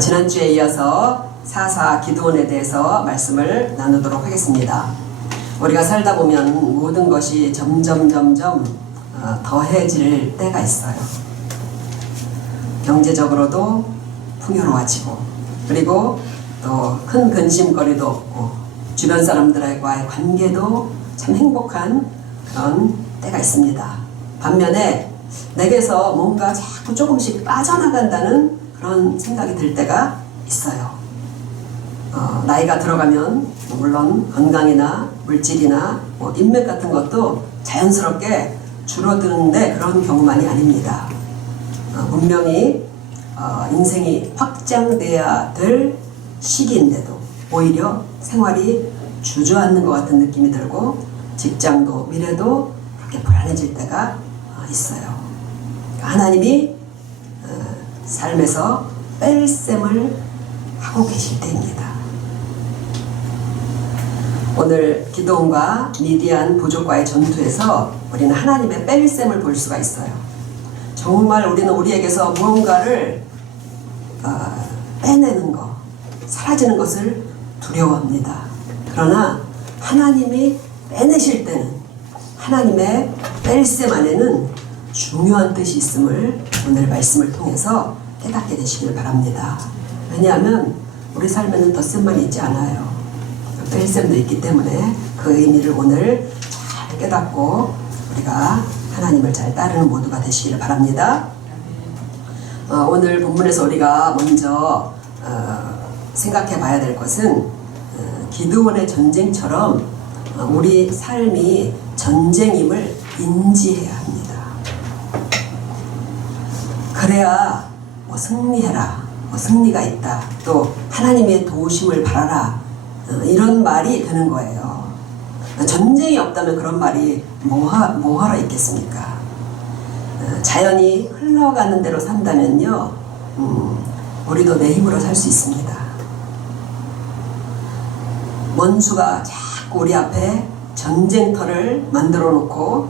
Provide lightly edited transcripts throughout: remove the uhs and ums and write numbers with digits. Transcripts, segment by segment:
지난주에 이어서 4.4 기도원에 대해서 말씀을 나누도록 하겠습니다. 우리가 살다 보면 모든 것이 점점 더해질 때가 있어요. 경제적으로도 풍요로워지고, 그리고 또 큰 근심거리도 없고, 주변 사람들과의 관계도 참 행복한 그런 때가 있습니다. 반면에 내게서 뭔가 자꾸 조금씩 빠져나간다는 그런 생각이 들 때가 있어요. 나이가 들어가면 물론 건강이나 물질이나 인맥 같은 것도 자연스럽게 줄어드는데 그런 경우만이 아닙니다. 분명히 인생이 확장돼야 될 시기인데도 오히려 생활이 주저앉는 것 같은 느낌이 들고, 직장도 미래도 그렇게 불안해질 때가 있어요. 하나님이 삶에서 뺄셈을 하고 계실 때입니다. 오늘 기드온과 미디안 부족과의 전투에서 우리는 하나님의 뺄셈을 볼 수가 있어요. 정말 우리는 우리에게서 무언가를 빼내는 것, 사라지는 것을 두려워합니다. 그러나 하나님이 빼내실 때는 하나님의 뺄셈 안에는 중요한 뜻이 있음을 오늘 말씀을 통해서 깨닫게 되시길 바랍니다. 왜냐하면 우리 삶에는 덧셈만 있지 않아요. 뺄셈도 있기 때문에 그 의미를 오늘 잘 깨닫고 우리가 하나님을 잘 따르는 모두가 되시길 바랍니다. 오늘 본문에서 우리가 먼저 생각해 봐야 될 것은 기드온의 전쟁처럼 우리 삶이 전쟁임을 인지해야 합니다. 그래야 승리해라, 승리가 있다, 또 하나님의 도우심을 바라라, 이런 말이 되는 거예요. 전쟁이 없다면 그런 말이 뭐하러 있겠습니까? 자연이 흘러가는 대로 산다면요, 우리도 내 힘으로 살 수 있습니다. 원수가 자꾸 우리 앞에 전쟁터를 만들어 놓고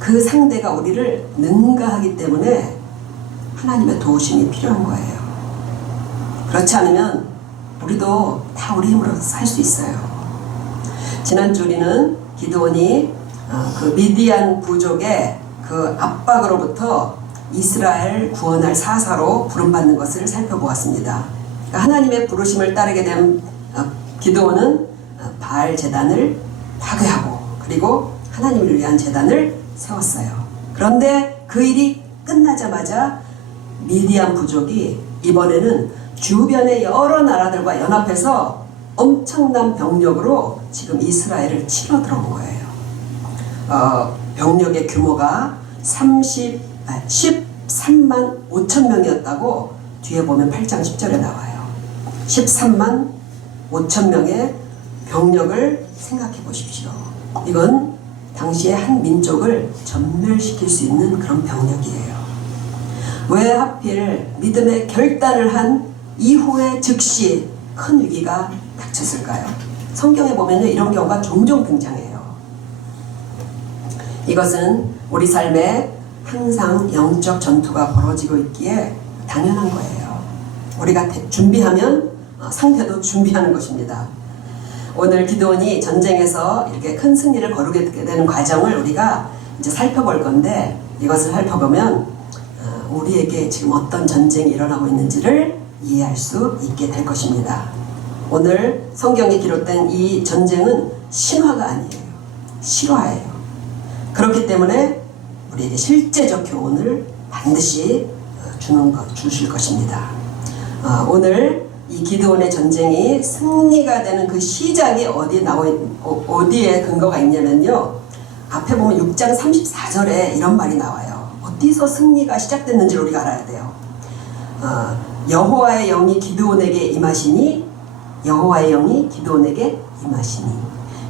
그 상대가 우리를 능가하기 때문에 하나님의 도우심이 필요한 거예요. 그렇지 않으면 우리도 다 우리 힘으로 살 수 있어요. 지난주 우리는 기드온이 그 미디안 부족의 그 압박으로부터 이스라엘 구원할 사사로 부름받는 것을 살펴보았습니다. 그러니까 하나님의 부르심을 따르게 된 기드온은 바알 제단을 파괴하고, 그리고 하나님을 위한 제단을 세웠어요. 그런데 그 일이 끝나자마자 미디안 부족이 이번에는 주변의 여러 나라들과 연합해서 엄청난 병력으로 지금 이스라엘을 치러 들어온 거예요. 병력의 규모가 13만 5천 명이었다고 뒤에 보면 8장 10절에 나와요. 13만 5천 명의 병력을 생각해 보십시오. 이건 당시에 한 민족을 전멸시킬 수 있는 그런 병력이에요. 왜 하필 믿음의 결단을 한 이후에 즉시 큰 위기가 닥쳤을까요? 성경에 보면 이런 경우가 종종 등장해요. 이것은 우리 삶에 항상 영적 전투가 벌어지고 있기에 당연한 거예요. 우리가 준비하면 상대도 준비하는 것입니다. 오늘 기드온이 전쟁에서 이렇게 큰 승리를 거두게 되는 과정을 우리가 이제 살펴볼 건데, 이것을 살펴보면 우리에게 지금 어떤 전쟁이 일어나고 있는지를 이해할 수 있게 될 것입니다. 오늘 성경에 기록된 이 전쟁은 신화가 아니에요. 실화예요. 그렇기 때문에 우리에게 실제적 교훈을 반드시 주실 것입니다. 오늘 이 기드온의 전쟁이 승리가 되는 그 시작이 어디에 근거가 있냐면요, 앞에 보면 6장 34절에 이런 말이 나와요. 어디서 승리가 시작됐는지 우리가 알아야 돼요. 여호와의 영이 기드온에게 임하시니, 여호와의 영이 기드온에게 임하시니,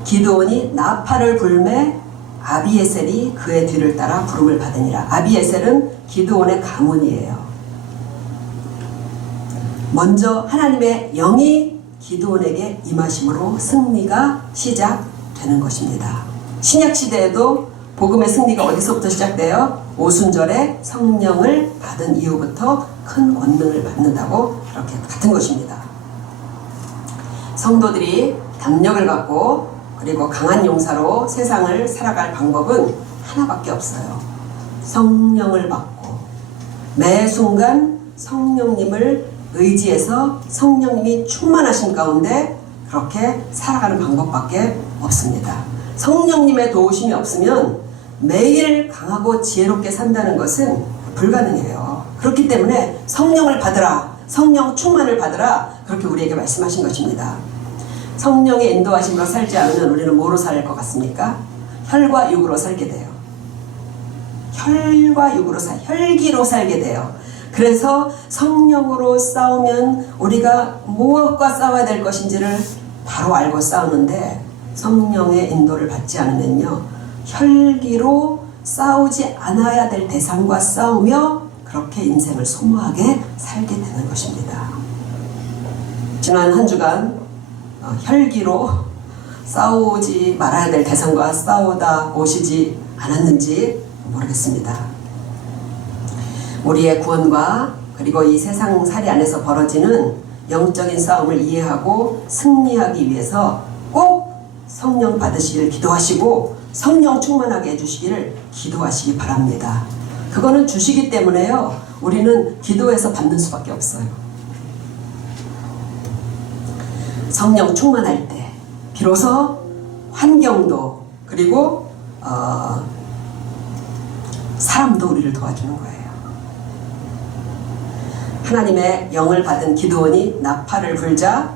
기드온이 나팔을 불매 아비에셀이 그의 뒤를 따라 부름을 받으니라. 아비에셀은 기드온의 가문이에요. 먼저 하나님의 영이 기드온에게 임하심으로 승리가 시작되는 것입니다. 신약시대에도 복음의 승리가 어디서부터 시작돼요? 오순절에 성령을 받은 이후부터 큰 권능을 받는다고 그렇게 같은 것입니다. 성도들이 담력을 갖고 그리고 강한 용사로 세상을 살아갈 방법은 하나밖에 없어요. 성령을 받고 매 순간 성령님을 의지해서 성령님이 충만하신 가운데 그렇게 살아가는 방법밖에 없습니다. 성령님의 도우심이 없으면 매일 강하고 지혜롭게 산다는 것은 불가능해요. 그렇기 때문에 성령을 받으라, 성령 충만을 받으라, 그렇게 우리에게 말씀하신 것입니다. 성령의 인도하심으로 살지 않으면 우리는 뭐로 살 것 같습니까? 혈과 육으로 살게 돼요. 혈과 육으로 혈기로 살게 돼요. 그래서 성령으로 싸우면 우리가 무엇과 싸워야 될 것인지를 바로 알고 싸우는데, 성령의 인도를 받지 않으면요, 혈기로 싸우지 않아야 될 대상과 싸우며 그렇게 인생을 소모하게 살게 되는 것입니다. 지난 한 주간 혈기로 싸우지 말아야 될 대상과 싸우다 오시지 않았는지 모르겠습니다. 우리의 구원과 그리고 이 세상 살이 안에서 벌어지는 영적인 싸움을 이해하고 승리하기 위해서 꼭 성령 받으시기를 기도하시고 성령 충만하게 해주시기를 기도하시기 바랍니다. 그거는 주시기 때문에요, 우리는 기도해서 받는 수밖에 없어요. 성령 충만할 때 비로소 환경도 그리고 사람도 우리를 도와주는 거예요. 하나님의 영을 받은 기드온이 나팔을 불자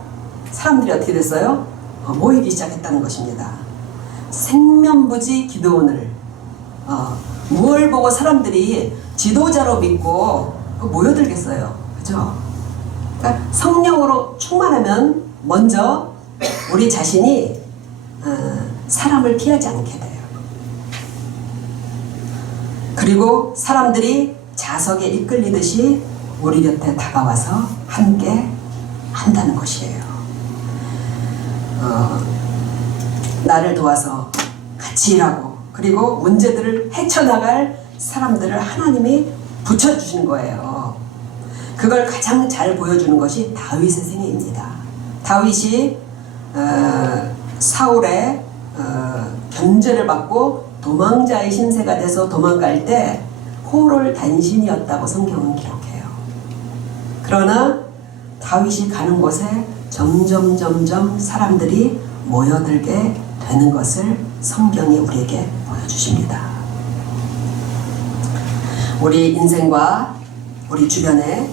사람들이 어떻게 됐어요? 모이기 시작했다는 것입니다. 생면부지 기드온을 무엇을 보고 사람들이 지도자로 믿고 모여들겠어요. 그죠? 그러니까 성령으로 충만하면 먼저 우리 자신이 사람을 피하지 않게 돼요. 그리고 사람들이 자석에 이끌리듯이 우리 곁에 다가와서 함께 한다는 것이에요. 나를 도와서 같이 일하고 그리고 문제들을 헤쳐나갈 사람들을 하나님이 붙여주신 거예요. 그걸 가장 잘 보여주는 것이 다윗의 생애입니다. 다윗이 사울의 견제를 받고 도망자의 신세가 돼서 도망갈 때 호롤 단신이었다고 성경은 기록해요. 그러나 다윗이 가는 곳에 점점 사람들이 모여들게 되는 것을 성경이 우리에게 보여주십니다. 우리 인생과 우리 주변에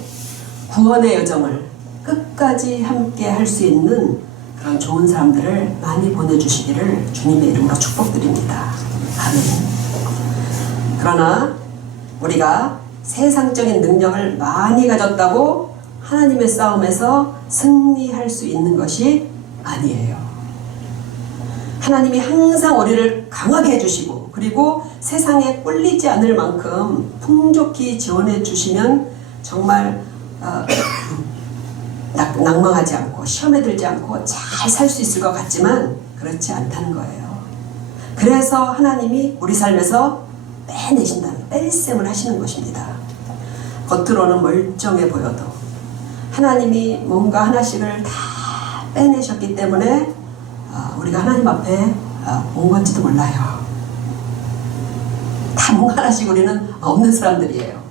구원의 여정을 끝까지 함께 할 수 있는 그런 좋은 사람들을 많이 보내주시기를 주님의 이름으로 축복드립니다. 아멘. 그러나 우리가 세상적인 능력을 많이 가졌다고 하나님의 싸움에서 승리할 수 있는 것이 아니에요. 하나님이 항상 우리를 강하게 해주시고 그리고 세상에 꿀리지 않을 만큼 풍족히 지원해 주시면 정말 낭망하지 않고 시험에 들지 않고 잘 살 수 있을 것 같지만 그렇지 않다는 거예요. 그래서 하나님이 우리 삶에서 빼내신다는, 뺄셈을 하시는 것입니다. 겉으로는 멀쩡해 보여도 하나님이 뭔가 하나씩을 다 빼내셨기 때문에 우리가 하나님 앞에 온 건지도 몰라요. 다 뭔가 하나씩 우리는 없는 사람들이에요.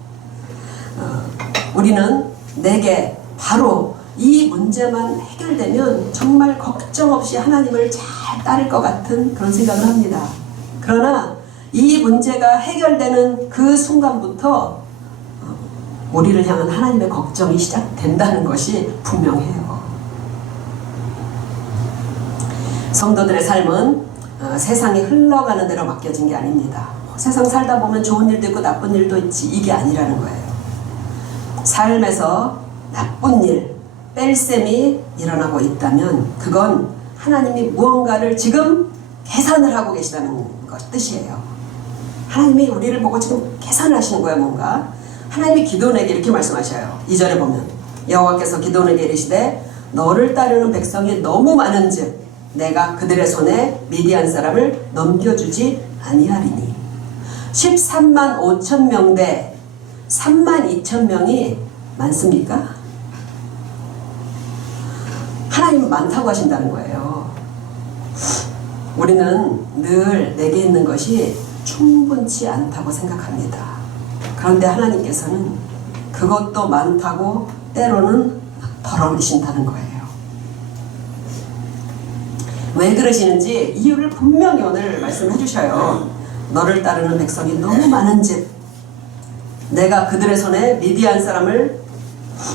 우리는 내게 바로 이 문제만 해결되면 정말 걱정 없이 하나님을 잘 따를 것 같은 그런 생각을 합니다. 그러나 이 문제가 해결되는 그 순간부터 우리를 향한 하나님의 걱정이 시작된다는 것이 분명해요. 성도들의 삶은 세상이 흘러가는 대로 맡겨진 게 아닙니다. 세상 살다 보면 좋은 일도 있고 나쁜 일도 있지, 이게 아니라는 거예요. 삶에서 나쁜 일, 뺄셈이 일어나고 있다면 그건 하나님이 무언가를 지금 계산을 하고 계시다는 것 뜻이에요. 하나님이 우리를 보고 지금 계산을 하시는 거예요. 뭔가 하나님이 기드온에게 이렇게 말씀하셔요. 2절에 보면 여호와께서 기드온에게 이르시되 너를 따르는 백성이 너무 많은즉 내가 그들의 손에 미디안 사람을 넘겨주지 아니하리니 13만 5천 명 대 3만 2천 명이 많습니까? 하나님은 많다고 하신다는 거예요. 우리는 늘 내게 있는 것이 충분치 않다고 생각합니다. 그런데 하나님께서는 그것도 많다고 때로는 덜어내신다는 거예요. 왜 그러시는지 이유를 분명히 오늘 말씀해 주셔요. 너를 따르는 백성이 너무 많은즉 내가 그들의 손에 미디안 사람을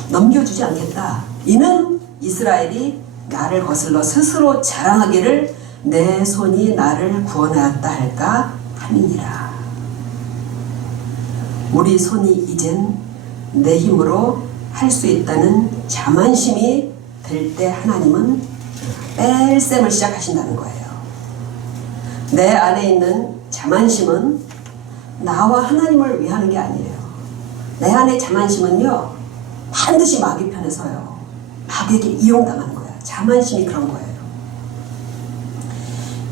넘겨주지 않겠다. 이는 이스라엘이 나를 거슬러 스스로 자랑하기를 내 손이 나를 구원하였다 할까 함이니라. 우리 손이 이젠 내 힘으로 할 수 있다는 자만심이 들 때 하나님은 뺄셈을 시작하신다는 거예요. 내 안에 있는 자만심은 나와 하나님을 위하는 게 아니에요. 내 안에 자만심은요, 반드시 마귀 편에서요, 마귀에게 이용당하는 거예요. 자만심이 그런 거예요.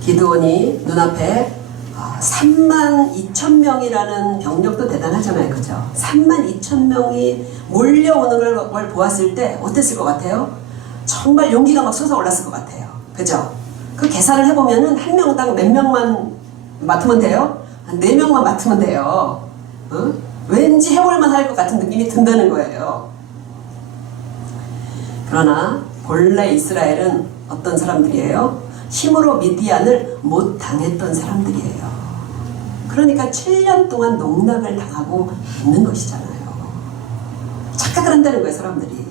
기드온이 눈앞에 32,000명이라는 병력도 대단하잖아요. 그죠? 32,000명이 몰려오는 걸 보았을 때 어땠을 것 같아요? 정말 용기가 막 솟아올랐을 것 같아요. 그죠? 그 계산을 해보면은 한 명당 몇 명만 맡으면 돼요? 한 4명만 맡으면 돼요. 왠지 해볼만 할 것 같은 느낌이 든다는 거예요. 그러나 본래 이스라엘은 어떤 사람들이에요? 힘으로 미디안을 못 당했던 사람들이에요. 그러니까 7년 동안 농락을 당하고 있는 것이잖아요. 착각을 한다는 거예요, 사람들이.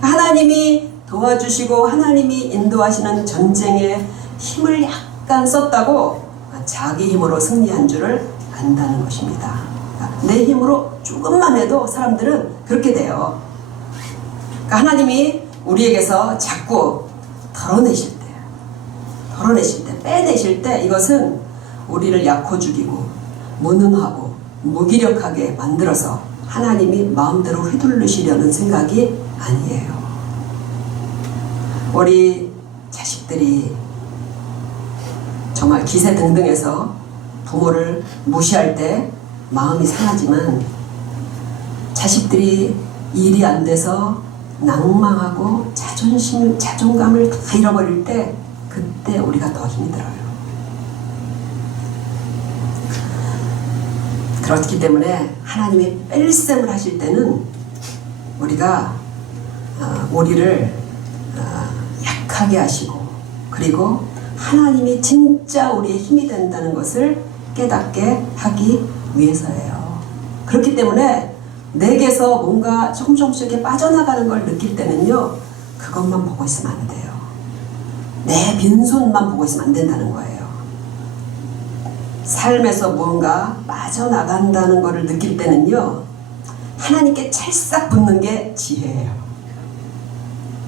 하나님이 도와주시고 하나님이 인도하시는 전쟁에 힘을 약간 썼다고 자기 힘으로 승리한 줄을 안다는 것입니다. 내 힘으로 조금만 해도 사람들은 그렇게 돼요. 그러니까 하나님이 우리에게서 자꾸 덜어내실 때, 빼내실 때 이것은 우리를 약호 죽이고 무능하고 무기력하게 만들어서 하나님이 마음대로 휘둘르시려는 생각이 아니에요. 우리 자식들이 정말 기세등등해서 부모를 무시할 때 마음이 상하지만 자식들이 일이 안 돼서 낭망하고 자존감을 다 잃어버릴 때 그때 우리가 더 힘이 들어요. 그렇기 때문에 하나님이 뺄셈을 하실 때는 우리가 우리를 약하게 하시고 그리고 하나님이 진짜 우리의 힘이 된다는 것을 깨닫게 하기 위해서예요. 그렇기 때문에 내게서 뭔가 조금씩 이렇게 빠져나가는 걸 느낄 때는요, 그것만 보고 있으면 안 돼요. 내 빈손만 보고 있으면 안 된다는 거예요. 삶에서 무언가 빠져나간다는 것을 느낄 때는요, 하나님께 찰싹 붙는 게 지혜예요.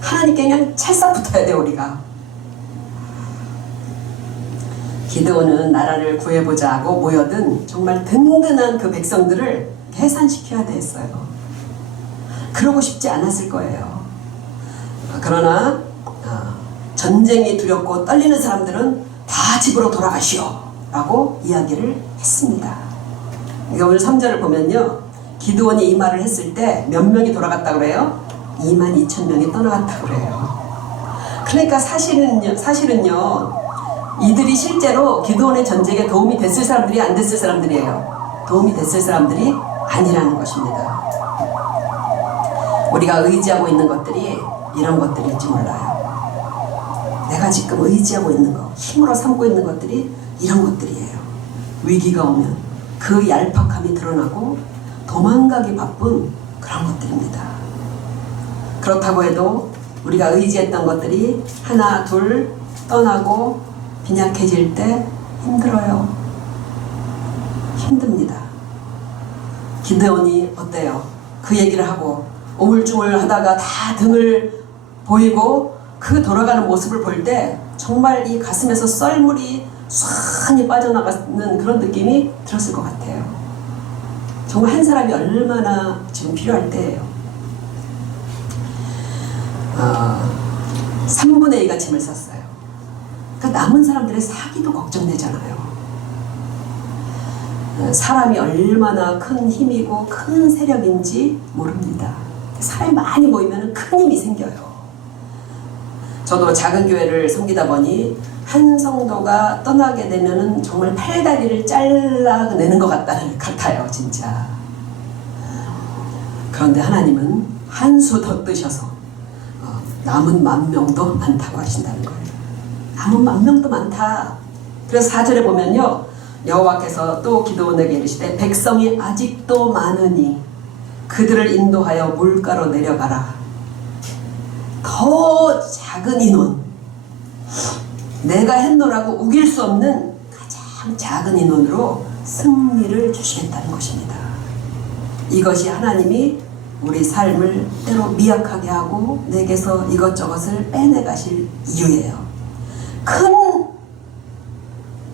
하나님께 그냥 찰싹 붙어야 돼요, 우리가. 기드온은 나라를 구해보자 하고 모여든 정말 든든한 그 백성들을 해산시켜야 됐어요. 그러고 싶지 않았을 거예요. 그러나 전쟁이 두렵고 떨리는 사람들은 다 집으로 돌아가시오 라고 이야기를 했습니다. 오늘 3절을 보면요, 기드온이 이 말을 했을 때 몇 명이 돌아갔다고 그래요? 22,000명이 떠나갔다고 그래요. 그러니까 사실은요 이들이 실제로 기드온의 전쟁에 도움이 됐을 사람들이 안 됐을 사람들이에요. 도움이 됐을 사람들이 아니라는 것입니다. 우리가 의지하고 있는 것들이 이런 것들일지 몰라요. 내가 지금 의지하고 있는 것, 힘으로 삼고 있는 것들이 이런 것들이에요. 위기가 오면 그 얄팍함이 드러나고 도망가기 바쁜 그런 것들입니다. 그렇다고 해도 우리가 의지했던 것들이 하나 둘 떠나고 빈약해질 때 힘들어요. 힘듭니다. 기드온이 어때요? 그 얘기를 하고 우물쭈물 하다가 다 등을 보이고 그 돌아가는 모습을 볼 때 정말 이 가슴에서 썰물이 수완히 빠져나가는 그런 느낌이 들었을 것 같아요. 정말 한 사람이 얼마나 지금 필요할 때예요. 3분의 2가 짐을 쌌어요. 그러니까 남은 사람들의 사기도 걱정되잖아요. 사람이 얼마나 큰 힘이고 큰 세력인지 모릅니다. 사람이 많이 모이면 큰 힘이 생겨요. 저도 작은 교회를 섬기다 보니 한 성도가 떠나게 되면은 정말 팔다리를 잘라내는 것 같아요, 진짜. 그런데 하나님은 한 수 더 뜨셔서 남은 10,000명도 많다고 하신다는 거예요. 남은 10,000명도 많다. 그래서 4절에 보면요, 여호와께서 또 기드온에게 이르시되 백성이 아직도 많으니 그들을 인도하여 물가로 내려가라. 더 작은 인원, 내가 했노라고 우길 수 없는 가장 작은 인원으로 승리를 주시겠다는 것입니다. 이것이 하나님이 우리 삶을 때로 미약하게 하고 내게서 이것저것을 빼내가실 이유예요. 큰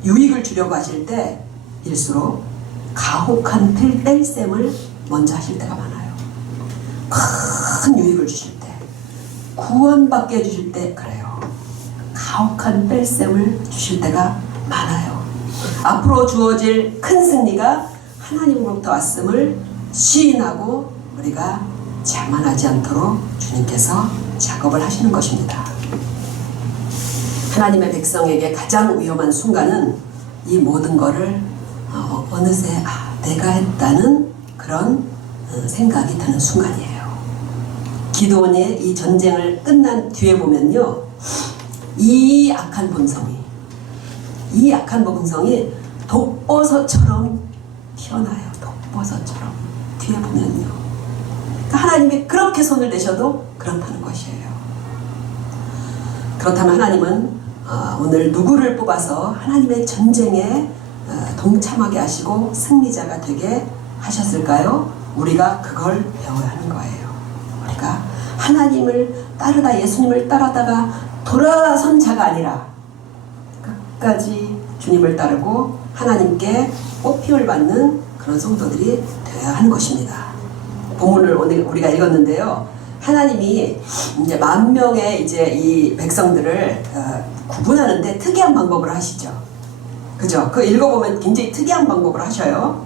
유익을 주려고 하실 때일수록 가혹한 뺄셈을 먼저 하실 때가 많아요. 큰 유익을 주실 때, 구원받게 해주실 때 그래요. 가혹한 뺄셈을 주실 때가 많아요. 앞으로 주어질 큰 승리가 하나님으로부터 왔음을 시인하고 우리가 자만하지 않도록 주님께서 작업을 하시는 것입니다. 하나님의 백성에게 가장 위험한 순간은 이 모든 것을 어느새 내가 했다는 그런 생각이 드는 순간이에요. 기드온의 이 전쟁을 끝난 뒤에 보면요, 이 악한 본성이 독버섯처럼 튀어나요. 독버섯처럼 뒤에 보면요. 그러니까 하나님이 그렇게 손을 대셔도 그렇다는 것이에요. 그렇다면 하나님은 오늘 누구를 뽑아서 하나님의 전쟁에 동참하게 하시고 승리자가 되게 하셨을까요? 우리가 그걸 배워야 하는 거예요. 우리가 하나님을 따르다, 예수님을 따르다가 돌아선 자가 아니라 끝까지 주님을 따르고 하나님께 뽑힘을 받는 그런 성도들이 되어야 하는 것입니다. 본문을 오늘 우리가 읽었는데요, 하나님이 이제 10,000명의 이제 이 백성들을 구분하는데 특이한 방법을 하시죠. 그죠? 그 읽어보면 굉장히 특이한 방법을 하셔요.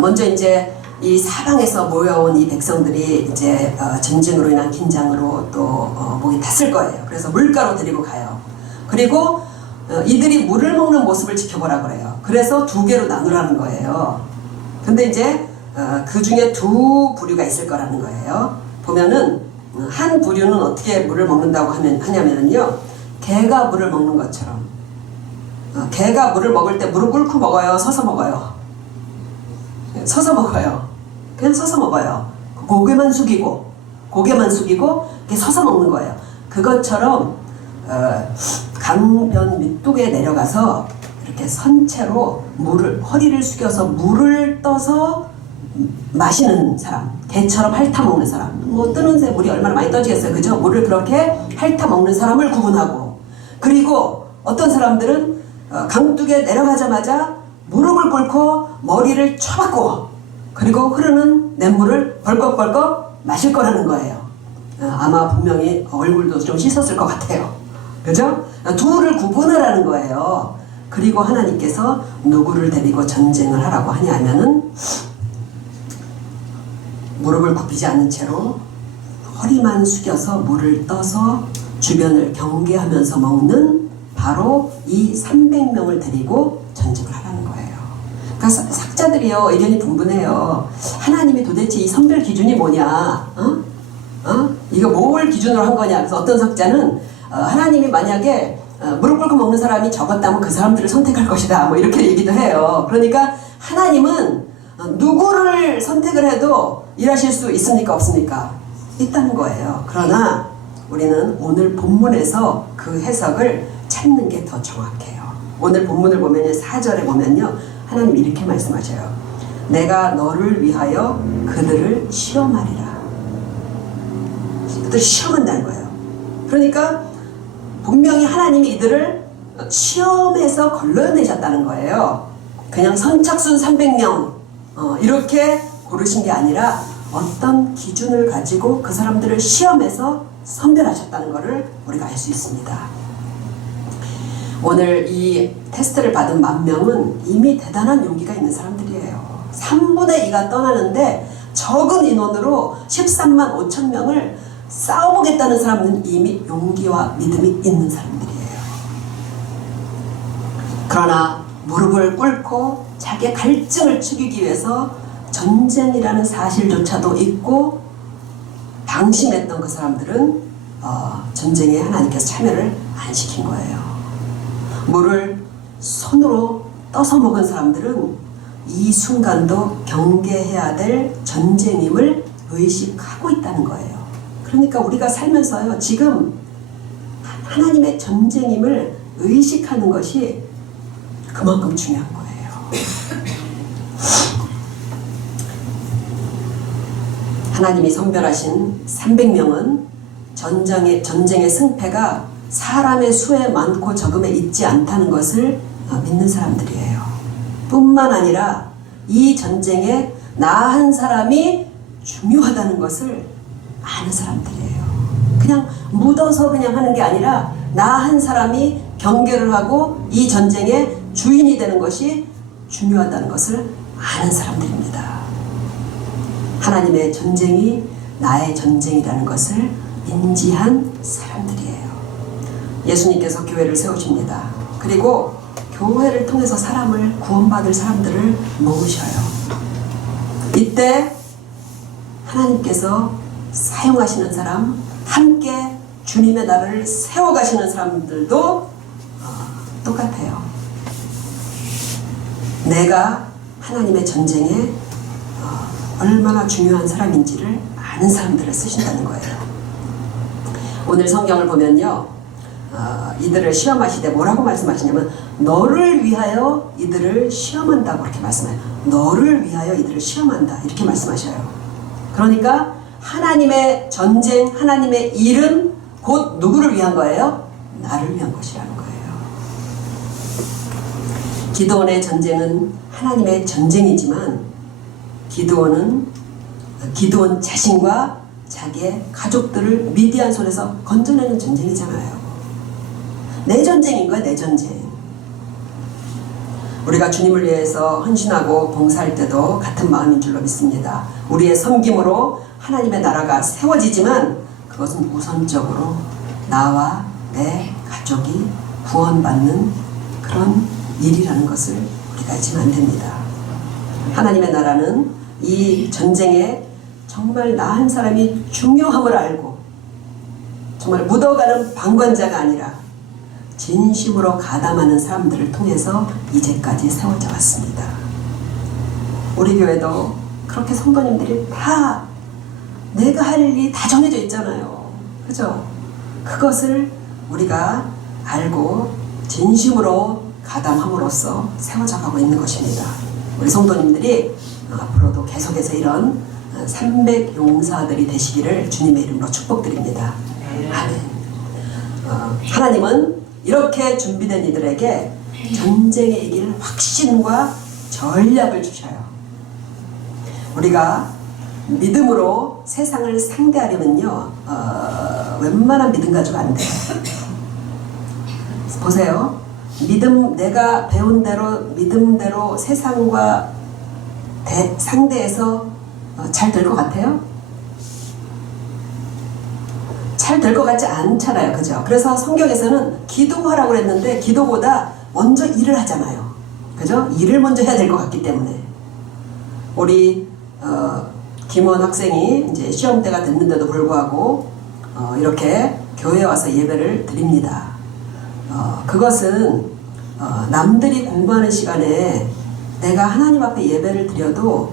먼저 이제 이 사방에서 모여온 이 백성들이 이제 전쟁으로 인한 긴장으로 또 목이 탔을 거예요. 그래서 물가로 데리고 가요. 그리고 이들이 물을 먹는 모습을 지켜보라 그래요. 그래서 2개로 나누라는 거예요. 근데 이제 그 중에 2 부류가 있을 거라는 거예요. 보면은 한 부류는 어떻게 물을 먹는다고 하냐면요, 개가 물을 먹는 것처럼. 개가 물을 먹을 때 무릎 꿇고 먹어요? 서서 먹어요? 서서 먹어요. 그냥 서서 먹어요. 고개만 숙이고 이렇게 서서 먹는 거예요. 그것처럼 강변 밑둑에 내려가서 이렇게 선체로 허리를 숙여서 물을 떠서 마시는 사람, 개처럼 핥아먹는 사람. 뭐 뜨는 새 물이 얼마나 많이 떠지겠어요, 그죠? 물을 그렇게 핥아먹는 사람을 구분하고, 그리고 어떤 사람들은 강둑에 내려가자마자 무릎을 꿇고 머리를 쳐박고, 그리고 흐르는 냇물을 벌컥벌컥 마실 거라는 거예요. 아마 분명히 얼굴도 좀 씻었을 것 같아요. 그죠? 2를 구분하라는 거예요. 그리고 하나님께서 누구를 데리고 전쟁을 하라고 하냐면은 무릎을 굽히지 않는 채로 허리만 숙여서 물을 떠서 주변을 경계하면서 먹는 바로 이 300명을 데리고 전쟁을 하라는 거예요. 그러니까 학자들이요, 의견이 분분해요. 하나님이 도대체 이 선별 기준이 뭐냐? 이거 뭘 기준으로 한 거냐? 그래서 어떤 학자는 하나님이 만약에 무릎 꿇고 먹는 사람이 적었다면 그 사람들을 선택할 것이다, 뭐 이렇게 얘기도 해요. 그러니까 하나님은 누구를 선택을 해도 일하실 수 있습니까, 없습니까? 있다는 거예요. 그러나 우리는 오늘 본문에서 그 해석을 찾는 게 더 정확해요. 오늘 본문을 보면 4절에 보면요, 하나님 이렇게 말씀하셔요. 내가 너를 위하여 그들을 시험하리라. 그들을 시험한다는 거예요. 그러니까 분명히 하나님이 이들을 시험해서 걸러내셨다는 거예요. 그냥 선착순 300명 이렇게 고르신 게 아니라 어떤 기준을 가지고 그 사람들을 시험해서 선별하셨다는 것을 우리가 알 수 있습니다. 오늘 이 테스트를 받은 10,000명은 이미 대단한 용기가 있는 사람들이에요. 3분의 2가 떠나는데 적은 인원으로 13만 5천 명을 싸워보겠다는 사람은 이미 용기와 믿음이 있는 사람들이에요. 그러나 무릎을 꿇고 자기의 갈증을 죽이기 위해서 전쟁이라는 사실조차도 잊고 방심했던 그 사람들은 전쟁에 하나님께서 참여를 안 시킨 거예요. 물을 손으로 떠서 먹은 사람들은 이 순간도 경계해야 될 전쟁임을 의식하고 있다는 거예요. 그러니까 우리가 살면서요, 지금 하나님의 전쟁임을 의식하는 것이 그만큼 중요한 거예요. 하나님이 선별하신 300명은 전쟁의 승패가 사람의 수에 많고 적음에 있지 않다는 것을 믿는 사람들이에요. 뿐만 아니라 이 전쟁에 나 한 사람이 중요하다는 것을 아는 사람들이에요. 그냥 묻어서 그냥 하는 게 아니라 나 한 사람이 경계를 하고 이 전쟁의 주인이 되는 것이 중요하다는 것을 아는 사람들입니다. 하나님의 전쟁이 나의 전쟁이라는 것을 인지한 사람들이에요. 예수님께서 교회를 세우십니다. 그리고 교회를 통해서 사람을 구원받을 사람들을 모으셔요. 이때 하나님께서 사용하시는 사람, 함께 주님의 나라를 세워가시는 사람들도 똑같아요. 내가 하나님의 전쟁에 얼마나 중요한 사람인지를 아는 사람들을 쓰신다는 거예요. 오늘 성경을 보면요, 이들을 시험하시되 뭐라고 말씀하시냐면 너를 위하여 이들을 시험한다고 그렇게 말씀해요. 너를 위하여 이들을 시험한다 이렇게 말씀하셔요. 그러니까 하나님의 전쟁, 하나님의 일은 곧 누구를 위한 거예요? 나를 위한 것이라는 거예요. 기드온의 전쟁은 하나님의 전쟁이지만 기드온 자신과 자기의 가족들을 미디안 손에서 건져내는 전쟁이잖아요. 내 전쟁인 거야, 내 전쟁. 우리가 주님을 위해서 헌신하고 봉사할 때도 같은 마음인 줄로 믿습니다. 우리의 섬김으로 하나님의 나라가 세워지지만 그것은 우선적으로 나와 내 가족이 구원받는 그런 일이라는 것을 우리가 잊으면 안 됩니다. 하나님의 나라는 이 전쟁에 정말 나 한 사람이 중요함을 알고 정말 묻어가는 방관자가 아니라 진심으로 가담하는 사람들을 통해서 이제까지 세워져 왔습니다. 우리 교회도 그렇게 성도님들이 다 내가 할 일이 다 정해져 있잖아요. 그죠? 그것을 우리가 알고 진심으로 가담함으로써 세워져 가고 있는 것입니다. 우리 성도님들이 앞으로도 계속해서 이런 300 용사들이 되시기를 주님의 이름으로 축복드립니다. 아멘. 하나님은 이렇게 준비된 이들에게 전쟁에 이길 확신과 전략을 주셔요. 우리가 믿음으로 세상을 상대하려면요, 웬만한 믿음 가지고 안 돼요. 보세요. 내가 배운 대로 믿음대로 세상과 상대해서 잘 될 것 같아요? 잘 될 것 같지 않잖아요. 그죠? 그래서 성경에서는 기도하라고 그랬는데 기도보다 먼저 일을 하잖아요. 그죠? 일을 먼저 해야 될 것 같기 때문에 우리 김원 학생이 이제 시험때가 됐는데도 불구하고 이렇게 교회에 와서 예배를 드립니다. 그것은 남들이 공부하는 시간에 내가 하나님 앞에 예배를 드려도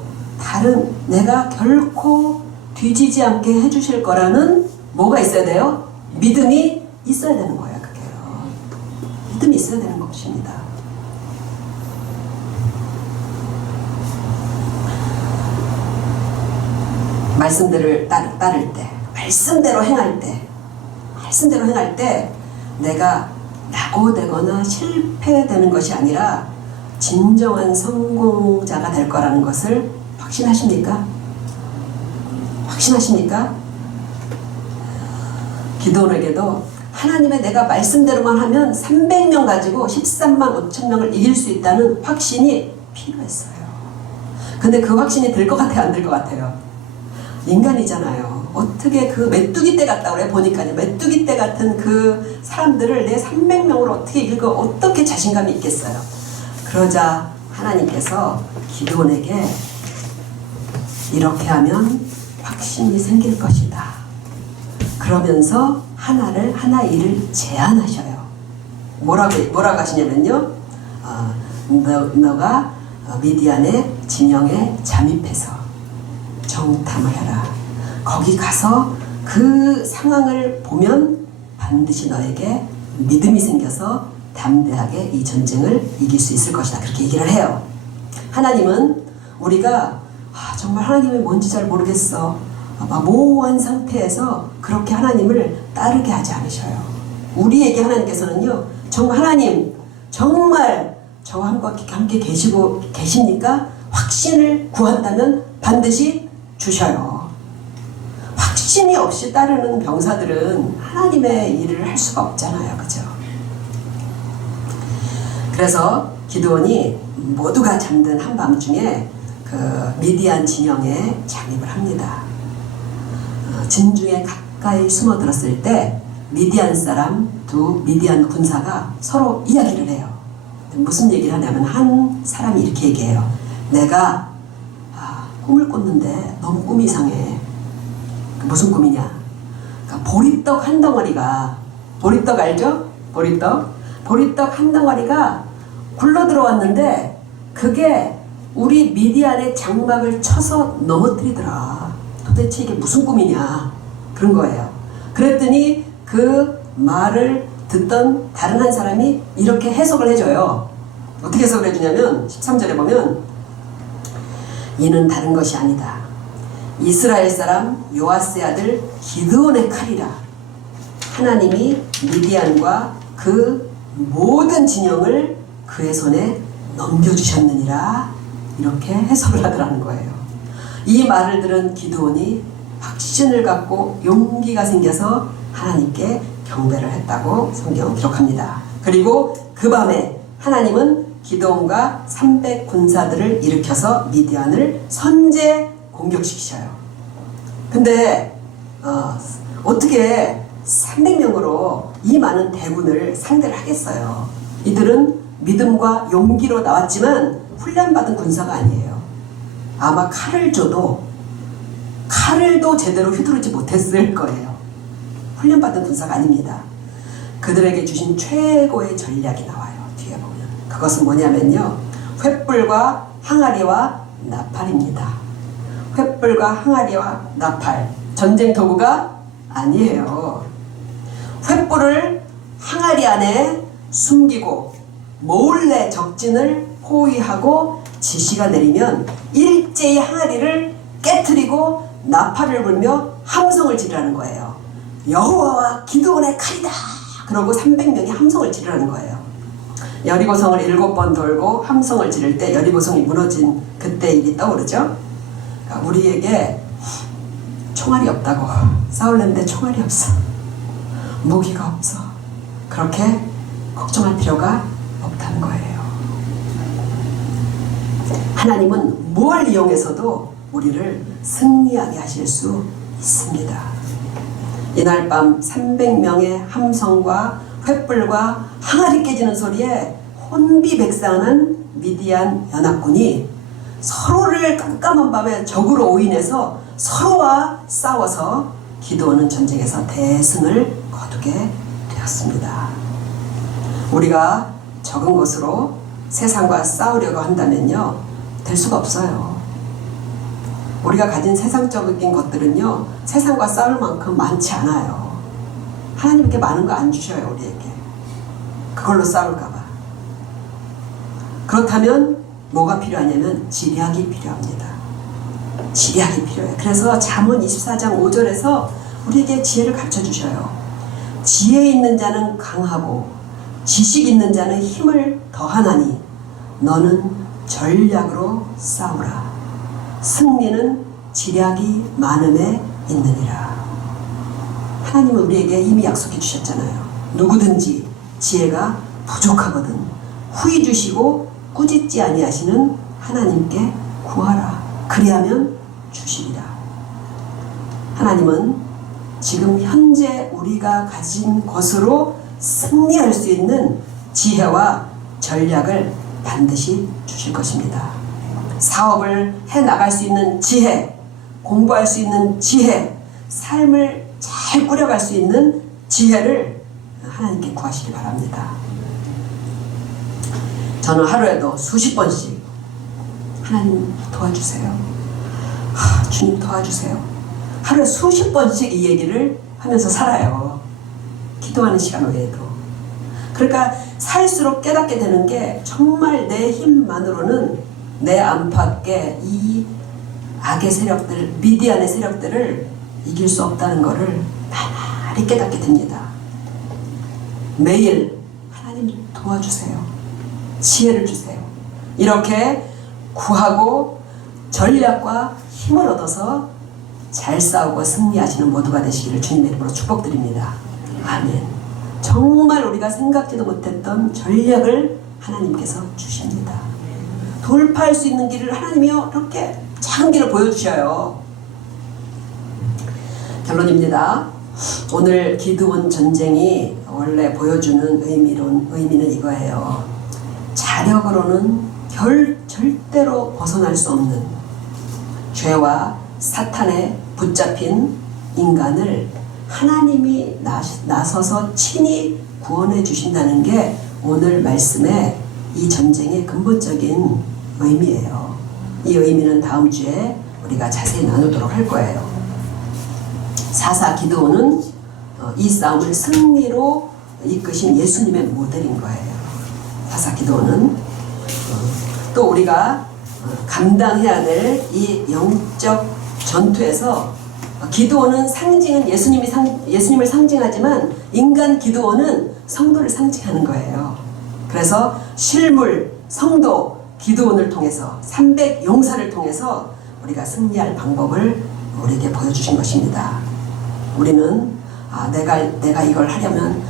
내가 결코 뒤지지 않게 해주실 거라는 뭐가 있어야 돼요? 믿음이 있어야 되는 거예요. 그게요. 믿음이 있어야 되는 것입니다. 말씀들을 따를 때, 말씀대로 행할 때 내가 낙오되거나 실패되는 것이 아니라 진정한 성공자가 될 거라는 것을 확신하십니까? 확신하십니까? 기도원에게도 하나님의 내가 말씀대로만 하면 300명 가지고 13만 5천 명을 이길 수 있다는 확신이 필요했어요. 근데 그 확신이 들 것 같아요? 안 들 것 같아요? 인간이잖아요. 어떻게 그 메뚜기 떼 같다 그래 보니까요. 메뚜기 떼 같은 그 사람들을 내 300명으로 어떻게 읽어 어떻게 자신감이 있겠어요. 그러자 하나님께서 기드온에게 이렇게 하면 확신이 생길 것이다. 그러면서 하나의 일을 제안하셔요. 뭐라고 하시냐면요. 너가 미디안의 진영에 잠입해서 정탐을 해라. 거기 가서 그 상황을 보면 반드시 너에게 믿음이 생겨서 담대하게 이 전쟁을 이길 수 있을 것이다. 그렇게 얘기를 해요. 하나님은 우리가 정말 하나님이 뭔지 잘 모르겠어. 모호한 상태에서 그렇게 하나님을 따르게 하지 않으셔요. 우리에게 하나님께서는요. 정말 하나님 정말 저와 함께 계십니까? 확신을 구한다면 반드시 주셔요. 확신이 없이 따르는 병사들은 하나님의 일을 할 수가 없잖아요. 그죠? 그래서 기드온이 모두가 잠든 한밤중에 그 미디안 진영에 잠입을 합니다. 진중에 가까이 숨어들었을 때 미디안 사람 두 미디안 군사가 서로 이야기를 해요. 무슨 얘기를 하냐면 한 사람이 이렇게 얘기해요. 내가 꿈을 꿨는데 너무 꿈이 이상해. 무슨 꿈이냐? 그러니까 보리떡 한 덩어리가, 보리떡 알죠? 보리떡 한 덩어리가 굴러 들어왔는데 그게 우리 미디안의 장막을 쳐서 넘어뜨리더라. 도대체 이게 무슨 꿈이냐? 그런 거예요. 그랬더니 그 말을 듣던 다른 한 사람이 이렇게 해석을 해줘요. 어떻게 해석을 해주냐면 13절에 보면 이는 다른 것이 아니다. 이스라엘 사람 요아스의 아들 기드온의 칼이라. 하나님이 미디안과 그 모든 진영을 그의 손에 넘겨주셨느니라. 이렇게 해석을 하더라는 거예요. 이 말을 들은 기드온이 확신을 갖고 용기가 생겨서 하나님께 경배를 했다고 성경 기록합니다. 그리고 그 밤에 하나님은 기드온과 300 군사들을 일으켜서 미디안을 선제 공격시키셔요. 근데 어떻게 300명으로 이 많은 대군을 상대를 하겠어요? 이들은 믿음과 용기로 나왔지만 훈련받은 군사가 아니에요. 아마 칼을 줘도 칼을도 제대로 휘두르지 못했을 거예요. 훈련받은 군사가 아닙니다. 그들에게 주신 최고의 전략이 나와요. 뒤에 보면. 그것은 뭐냐면요. 횃불과 항아리와 나팔입니다. 횃불과 항아리와 나팔. 전쟁 도구가 아니에요. 횃불을 항아리 안에 숨기고 몰래 적진을 포위하고 지시가 내리면 일제히 항아리를 깨트리고 나팔을 불며 함성을 지르라는 거예요. 여호와와 기드온의 칼이다. 그러고 300명이 함성을 지르라는 거예요. 여리고성을 7번 돌고 함성을 지를 때 여리고성이 무너진 그때 일이 떠오르죠. 그러니까 우리에게 총알이 없다고 싸우려는데 총알이 없어. 무기가 없어. 그렇게 걱정할 필요가 없다는 거예요. 하나님은 뭘 이용해서도 우리를 승리하게 하실 수 있습니다. 이날 밤 300명의 함성과 횃불과 항아리 깨지는 소리에 혼비백산한 미디안 연합군이 서로를 깜깜한 밤에 적으로 오인해서 서로와 싸워서 기드온은 전쟁에서 대승을 거두게 되었습니다. 우리가 적은 것으로 세상과 싸우려고 한다면요, 될 수가 없어요. 우리가 가진 세상적인 것들은요, 세상과 싸울 만큼 많지 않아요. 하나님께 많은 거 안 주셔요, 우리에게. 그걸로 싸울까봐. 그렇다면 뭐가 필요하냐면 지략이 필요합니다. 지략이 필요해요. 그래서 잠언 24장 5절에서 우리에게 지혜를 가르쳐 주셔요. 지혜 있는 자는 강하고 지식 있는 자는 힘을 더하나니 너는 전략으로 싸우라. 승리는 지략이 많음에 있느니라. 하나님은 우리에게 이미 약속해 주셨잖아요. 누구든지 지혜가 부족하거든 후히 주시고 꾸짖지 아니하시는 하나님께 구하라. 그리하면 주시리라. 하나님은 지금 현재 우리가 가진 것으로 승리할 수 있는 지혜와 전략을 반드시 주실 것입니다. 사업을 해나갈 수 있는 지혜, 공부할 수 있는 지혜, 삶을 잘 꾸려갈 수 있는 지혜를 하나님께 구하시기 바랍니다. 저는 하루에도 수십 번씩 하나님 도와주세요. 주님 도와주세요. 하루에 수십 번씩 이 얘기를 하면서 살아요. 기도하는 시간 외에도. 그러니까 살수록 깨닫게 되는 게 정말 내 힘만으로는 내 안팎의 이 악의 세력들, 미디안의 세력들을 이길 수 없다는 것을 나날이 깨닫게 됩니다. 매일 하나님 도와주세요. 지혜를 주세요. 이렇게 구하고 전략과 힘을 얻어서 잘 싸우고 승리하시는 모두가 되시기를 주님의 이름으로 축복드립니다. 아멘. 정말 우리가 생각지도 못했던 전략을 하나님께서 주십니다. 돌파할 수 있는 길을 하나님이요 이렇게 작은 길을 보여주셔요. 결론입니다. 오늘 기드온 전쟁이 원래 보여주는 의미는 이거예요. 자력으로는 절대로 벗어날 수 없는 죄와 사탄에 붙잡힌 인간을 하나님이 나서서 친히 구원해 주신다는 게 오늘 말씀의 이 전쟁의 근본적인 의미예요. 이 의미는 다음 주에 우리가 자세히 나누도록 할 거예요. 사사 기드온은 이 싸움을 승리로 이끄신 예수님의 모델인 거예요. 사사 기드온은 또 우리가 감당해야 될 이 영적 전투에서 기드온은 상징은 예수님을 상징하지만 인간 기드온은 성도를 상징하는 거예요. 그래서 실물, 성도, 기드온을 통해서 300 용사를 통해서 우리가 승리할 방법을 우리에게 보여주신 것입니다. 우리는 내가 이걸 하려면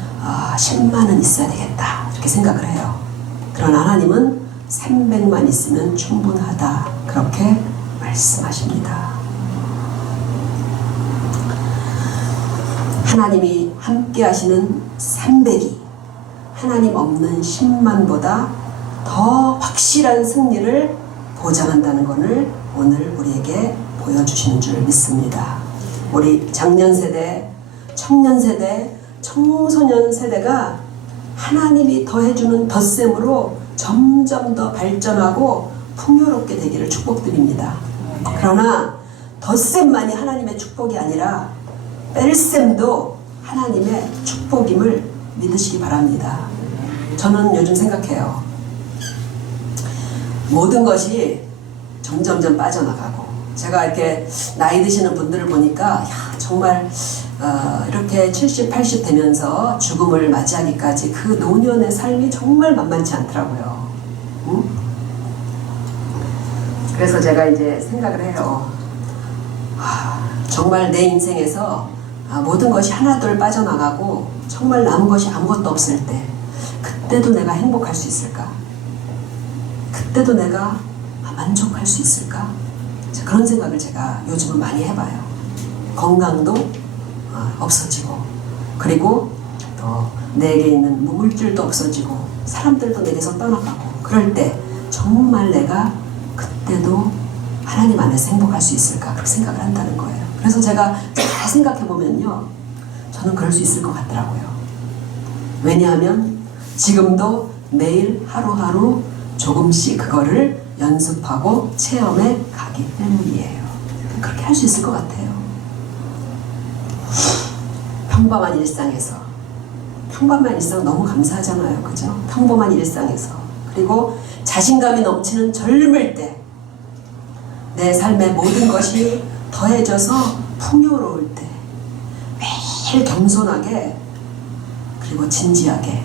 10만은 있어야 되겠다 이렇게 생각을 해요. 그러나 하나님은 300만 있으면 충분하다 그렇게 말씀하십니다. 하나님이 함께 하시는 300이 하나님 없는 10만보다 더 확실한 승리를 보장한다는 것을 오늘 우리에게 보여주시는 줄 믿습니다. 우리 장년 세대, 청년 세대, 청소년 세대가 하나님이 더해주는 덧셈으로 점점 더 발전하고 풍요롭게 되기를 축복드립니다. 그러나 덧셈만이 하나님의 축복이 아니라 뺄셈도 하나님의 축복임을 믿으시기 바랍니다. 저는 요즘 생각해요. 모든 것이 점점점 빠져나가고 제가 이렇게 나이 드시는 분들을 보니까 정말 이렇게 70, 80 되면서 죽음을 맞이하기까지 그 노년의 삶이 정말 만만치 않더라고요. 응? 그래서 제가 이제 생각을 해요. 정말 내 인생에서 모든 것이 하나둘 빠져나가고 정말 남은 것이 아무것도 없을 때 그때도 내가 행복할 수 있을까? 그때도 내가 만족할 수 있을까? 그런 생각을 제가 요즘은 많이 해봐요. 건강도 없어지고 그리고 또 내게 있는 물질도 없어지고 사람들도 내게서 떠나가고 그럴 때 정말 내가 그때도 하나님 안에서 행복할 수 있을까? 그렇게 생각을 한다는 거예요. 그래서 제가 잘 생각해보면요 저는 그럴 수 있을 것 같더라고요. 왜냐하면 지금도 매일 하루하루 조금씩 그거를 연습하고 체험해 가기 때문이에요. 그렇게 할 수 있을 것 같아요. 평범한 일상에서 평범한 일상 너무 감사하잖아요. 그죠? 평범한 일상에서 그리고 자신감이 넘치는 젊을 때 내 삶의 모든 것이 더해져서 풍요로울 때 매일 겸손하게 그리고 진지하게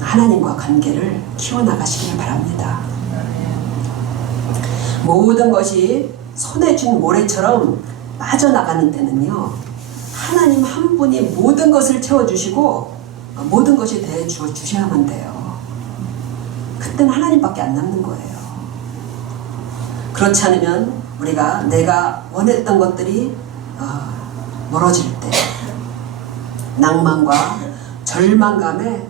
하나님과 관계를 키워나가시길 바랍니다. 모든 것이 손에 쥔 모래처럼 빠져나가는 때는요 하나님 한 분이 모든 것을 채워주시고 모든 것이 대주셔야만 돼요. 그때는 하나님밖에 안 남는 거예요. 그렇지 않으면 우리가 내가 원했던 것들이 멀어질 때 낭만과 절망감에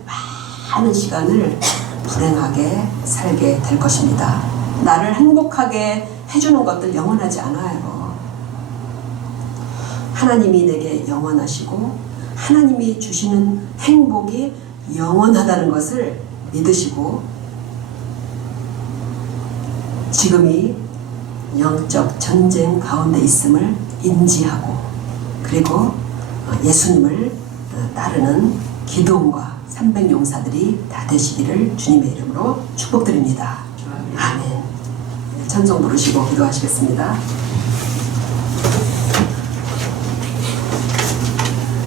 많은 시간을 불행하게 살게 될 것입니다. 나를 행복하게 해주는 것들 영원하지 않아요. 하나님이 내게 영원하시고 하나님이 주시는 행복이 영원하다는 것을 믿으시고 지금이 영적 전쟁 가운데 있음을 인지하고 그리고 예수님을 따르는 기도원과 300용사들이 다 되시기를 주님의 이름으로 축복드립니다. 아멘. 찬송 부르시고 기도하시겠습니다.